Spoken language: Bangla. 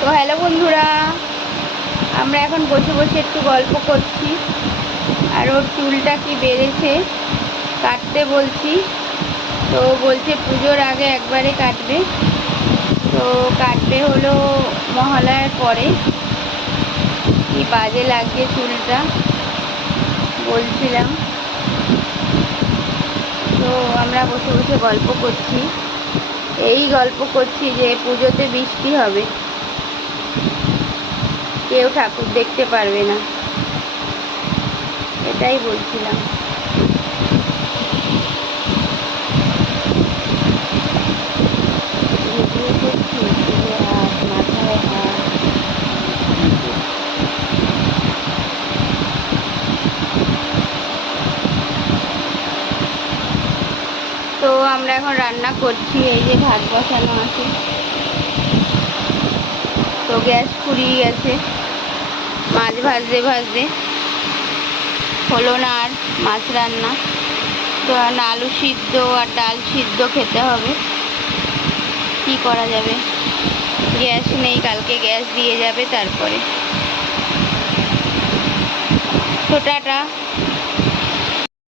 তো হ্যালো বন্ধুরা, আমরা এখন বসে বসে একটু গল্প করছি। আর ওর চুলটা কি বেড়েছে, কাটতে বলছি। তো বলছে পুজোর আগে একবারে কাটবে। তো কাটবে হলো মহালয়ার পরে। কি বাজে লাগছে চুলটা বলছিলাম। তো আমরা বসে বসে গল্প করছি, এই গল্প করছি যে পুজোতে বৃষ্টি হবে, কেউ ঠাকুর দেখতে পারবে না, এটাই বলছিলাম। ভিডিও করছি, চুলে হাত, মাথায় হাত। তো আমরা এখন রান্না করছি, এই যে ভাত বসানো আছে। তো গ্যাস ফুরিয়ে গেছে, মাছ ভাজতে ভাজতে হলো না আর মাছ রান্না। তো আলু সিদ্ধ আর ডাল সিদ্ধ খেতে হবে, কি করা যাবে, গ্যাস নেই, কালকে গ্যাস দিয়ে যাবে তারপরে। তো টাটা,